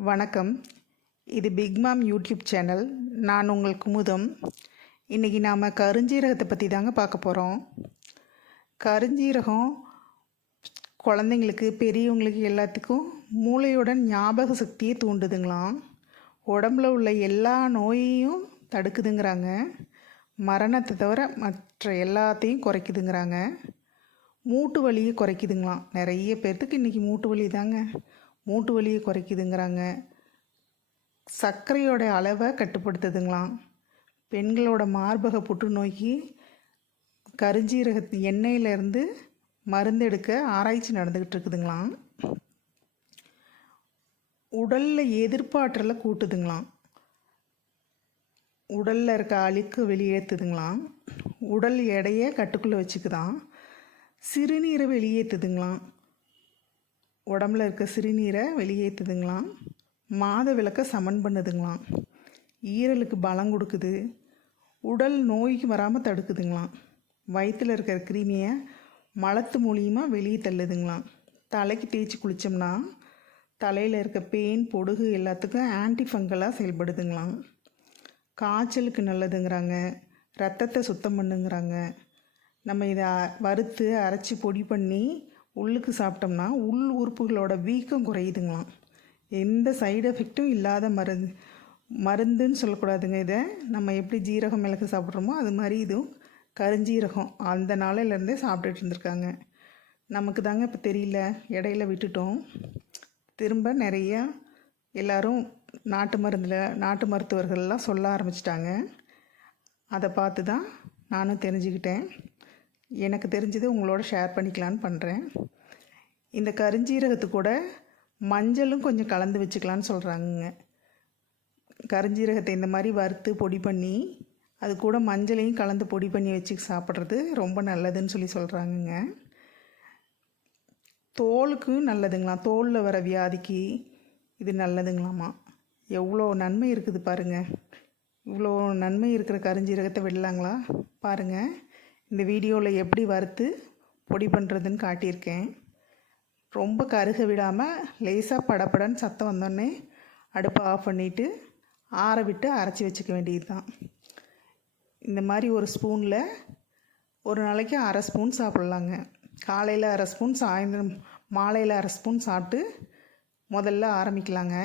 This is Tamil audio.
வணக்கம். இது பிக் மாம் யூடியூப் சேனல் நான் உங்கள் குமுதம். இன்றைக்கி நாம் கருஞ்சீரகத்தை பற்றி தாங்க பார்க்க போகிறோம் கருஞ்சீரகம் குழந்தைங்களுக்கு பெரியவங்களுக்கு எல்லாத்துக்கும் மூளையோட ஞாபக சக்தியை தூண்டுதுங்களாம். உடம்புல உள்ள எல்லா நோயையும் தடுக்குதுங்கிறாங்க. மரணத்தை தவிர மற்ற எல்லாத்தையும் குறைக்குதுங்கிறாங்க. மூட்டு வலியை குறைக்குதுங்களாம். நிறைய பேர்த்துக்கு இன்றைக்கி மூட்டு வலி தாங்க. மூட்டு வலியை குறைக்குதுங்கிறாங்க. சர்க்கரையோட அளவை கட்டுப்படுத்துதுங்களாம். பெண்களோட மார்பக புற்றுநோய்க்கு கருஞ்சீரக எண்ணெயிலேருந்து மருந்து எடுக்க ஆராய்ச்சி நடந்துக்கிட்டு இருக்குதுங்களாம். உடலில் எதிர்ப்பாற்றலை கூட்டுதுங்களாம். உடலில் இருக்க அழுக்கு வெளியேற்றுதுங்களாம் உடல் எடையை கட்டுக்குள்ளே வச்சுக்குதான் சிறுநீரை வெளியேற்றுதுங்களாம் உடம்புல இருக்க சிறுநீரை வெளியேற்றுதுங்களாம் மாத விளக்க சமன் பண்ணுதுங்களாம். ஈரலுக்கு பலம் கொடுக்குது. உடல் நோய்க்கு வராமல் தடுக்குதுங்களாம். வயிற்றில் இருக்கிற கிருமியை மலத்து மூலியமாக வெளியே தள்ளுதுங்களாம். தலைக்கு தேய்ச்சி குளித்தோம்னா தலையில் இருக்க பேன் பொடுகு எல்லாத்துக்கும் ஆன்டிஃபங்கலாக செயல்படுதுங்களாம். காய்ச்சலுக்கு நல்லதுங்கிறாங்க. ரத்தத்தை சுத்தம் பண்ணுங்கிறாங்க. நம்ம இதை வறுத்து அரைச்சி பொடி பண்ணி உள்ளுக்கு சாப்பிட்டோம்னா உள் உறுப்புகளோட வீக்கம் குறையுதுங்களாம். எந்த சைடு எஃபெக்ட்டும் இல்லாத மருந்து மருந்துன்னு சொல்லக்கூடாதுங்க இதை. நம்ம எப்படி ஜீரகம் மிளகு சாப்பிட்றோமோ அது மாதிரி இதுவும் கருஞ்சீரகம் அந்த நாளையிலேருந்தே சாப்பிட்டுட்டு இருந்திருக்காங்க. நமக்கு தாங்க இப்போ தெரியல. இடையில விட்டுட்டோம். திரும்ப நிறையா எல்லோரும் நாட்டு மருந்தில் நாட்டு மருத்துவர்கள்லாம் சொல்ல ஆரம்பிச்சிட்டாங்க. அதை பார்த்து தான் நானும் தெரிஞ்சுக்கிட்டேன். எனக்கு தெரிஞ்சது உங்களோட ஷேர் பண்ணிக்கலான்னு பண்ணுறேன் இந்த கருஞ்சீரகத்து கூட மஞ்சளும் கொஞ்சம் கலந்து வச்சுக்கலான்னு சொல்கிறாங்கங்க கருஞ்சீரகத்தை இந்த மாதிரி வறுத்து பொடி பண்ணி அது கூட மஞ்சளையும் கலந்து பொடி பண்ணி வச்சு சாப்பிட்றது ரொம்ப நல்லதுன்னு சொல்லி சொல்கிறாங்கங்க தோலுக்கும் நல்லதுங்களாம் தோலில் வர வியாதிக்கு இது நல்லதுங்களாமா? எவ்வளோ நன்மை இருக்குது பாருங்கள் இவ்வளோ நன்மை இருக்கிற கருஞ்சீரகத்தை விடலாங்களா? பாருங்கள் இந்த வீடியோவில் எப்படி வறுத்து பொடி பண்ணுறதுன்னு காட்டியிருக்கேன். ரொம்ப கருக விடாமல் லேசாக படபடன்னு சத்தம் வந்தோடனே அடுப்பை ஆஃப் பண்ணிவிட்டு ஆற விட்டு அரைச்சி வச்சுக்க வேண்டியது தான் இந்த மாதிரி ஒரு ஸ்பூனில் ஒரு நாளைக்கு அரை ஸ்பூன் சாப்பிட்லாங்க. காலையில் அரை ஸ்பூன் சாயந்தரம் மாலையில் அரை ஸ்பூன் சாப்பிட்டு முதல்ல ஆரம்பிக்கலாங்க.